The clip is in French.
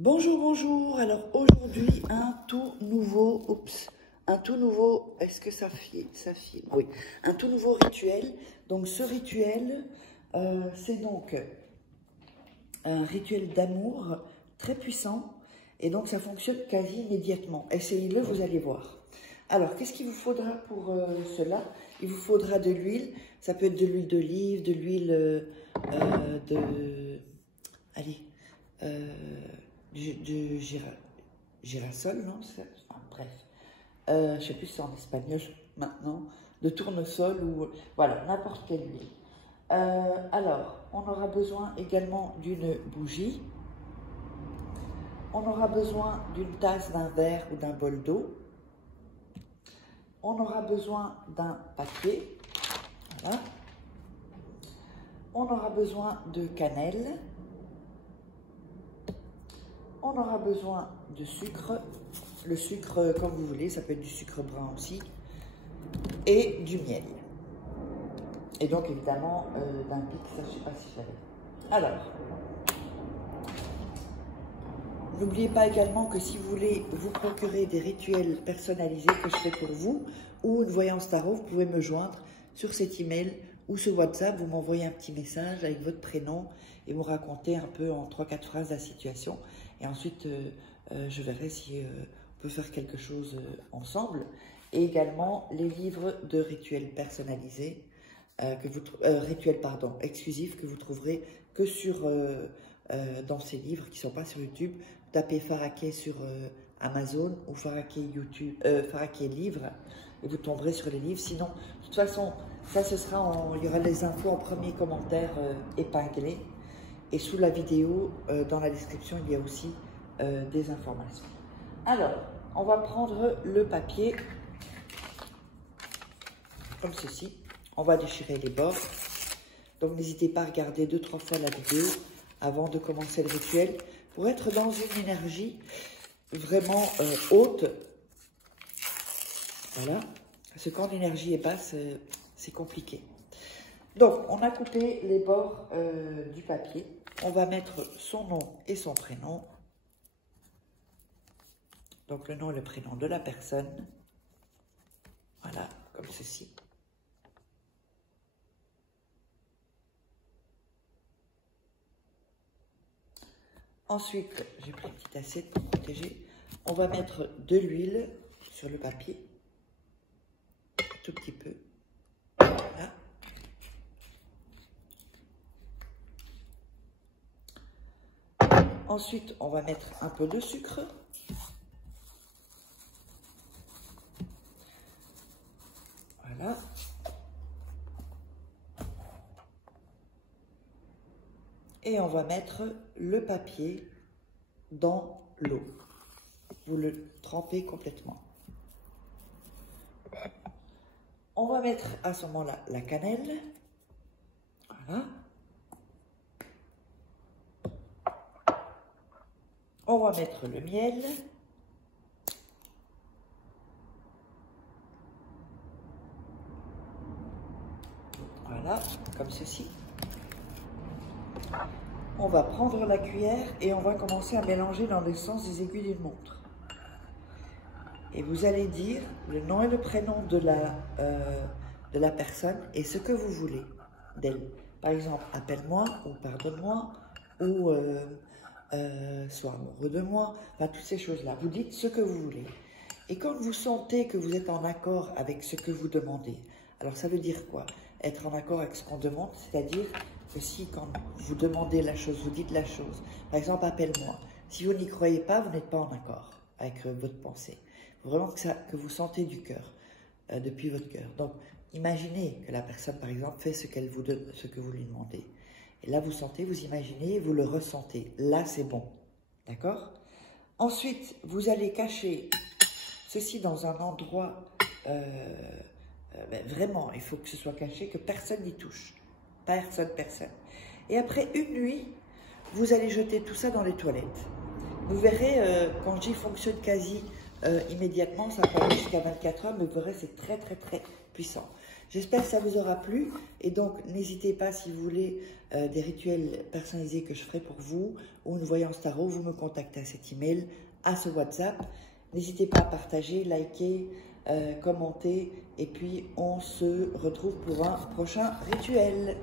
Bonjour, bonjour. Alors aujourd'hui, un tout nouveau, est-ce que ça filme? Oui, un tout nouveau rituel. Donc ce rituel, c'est donc un rituel d'amour très puissant et donc ça fonctionne quasi immédiatement. Essayez-le, vous allez voir. Alors, qu'est-ce qu'il vous faudra pour cela? Il vous faudra de l'huile. Ça peut être de l'huile d'olive, de l'huile de girasol, non? Enfin, bref. Je ne sais plus si c'est en espagnol maintenant. De tournesol ou... Voilà, n'importe quelle huile. Alors, on aura besoin également d'une bougie. On aura besoin d'une tasse, d'un verre ou d'un bol d'eau. On aura besoin d'un papier. Voilà. On aura besoin de cannelle. On aura besoin de sucre. Le sucre, comme vous voulez, ça peut être du sucre brun aussi. Et du miel. Et donc, évidemment, d'un pic, ça, je ne sais pas si j'avais. Alors, n'oubliez pas également que si vous voulez vous procurer des rituels personnalisés que je fais pour vous, ou une voyance tarot, vous pouvez me joindre sur cet email ou sur WhatsApp. Vous m'envoyez un petit message avec votre prénom et vous racontez un peu en 3-4 phrases la situation. Et ensuite, je verrai si on peut faire quelque chose ensemble. Et également les livres de rituels personnalisés, exclusifs que vous trouverez que sur, dans ces livres qui ne sont pas sur YouTube. Tapez Faraké sur Amazon ou Faraké livre et vous tomberez sur les livres. Sinon, de toute façon, ça ce sera il y aura les infos en premier commentaire épinglé. Et sous la vidéo, dans la description, il y a aussi des informations. Alors, on va prendre le papier comme ceci. On va déchirer les bords. Donc, n'hésitez pas à regarder 2-3 fois la vidéo avant de commencer le rituel pour être dans une énergie vraiment haute. Voilà. Parce que quand l'énergie est basse, c'est compliqué. Donc, on a coupé les bords du papier. On va mettre son nom et son prénom. Donc, le nom et le prénom de la personne. Voilà, comme ceci. Ensuite, j'ai pris une petite assiette pour protéger. On va mettre de l'huile sur le papier. Un tout petit peu. Voilà. Ensuite, on va mettre un peu de sucre. Voilà. Et on va mettre le papier dans l'eau. Vous le trempez complètement. On va mettre à ce moment-là la cannelle. Voilà. On va mettre le miel. Voilà, comme ceci. On va prendre la cuillère et on va commencer à mélanger dans le sens des aiguilles d'une montre. Et vous allez dire le nom et le prénom de la personne et ce que vous voulez d'elle. Par exemple, appelle-moi ou pardonne-moi ou sois amoureux de moi. Enfin, toutes ces choses-là. Vous dites ce que vous voulez. Et quand vous sentez que vous êtes en accord avec ce que vous demandez, alors ça veut dire quoi? Être en accord avec ce qu'on demande, c'est-à-dire que si quand vous demandez la chose, vous dites la chose, par exemple, appelle-moi. Si vous n'y croyez pas, vous n'êtes pas en accord avec votre pensée. Il faut vraiment que vous sentez du cœur, depuis votre cœur. Donc, imaginez que la personne, par exemple, fait ce que vous lui demandez. Et là, vous sentez, vous imaginez, vous le ressentez. Là, c'est bon. D'accord? Ensuite, vous allez cacher ceci dans un endroit, vraiment, il faut que ce soit caché, que personne n'y touche. Personne. Et après une nuit, vous allez jeter tout ça dans les toilettes. Vous verrez, quand j'y fonctionne quasi immédiatement, ça peut aller jusqu'à 24 heures, mais vous verrez, c'est très puissant. J'espère que ça vous aura plu. Et donc, n'hésitez pas, si vous voulez des rituels personnalisés que je ferai pour vous ou une voyance tarot, vous me contactez à cet email, à ce WhatsApp. N'hésitez pas à partager, liker, commenter. Et puis, on se retrouve pour un prochain rituel.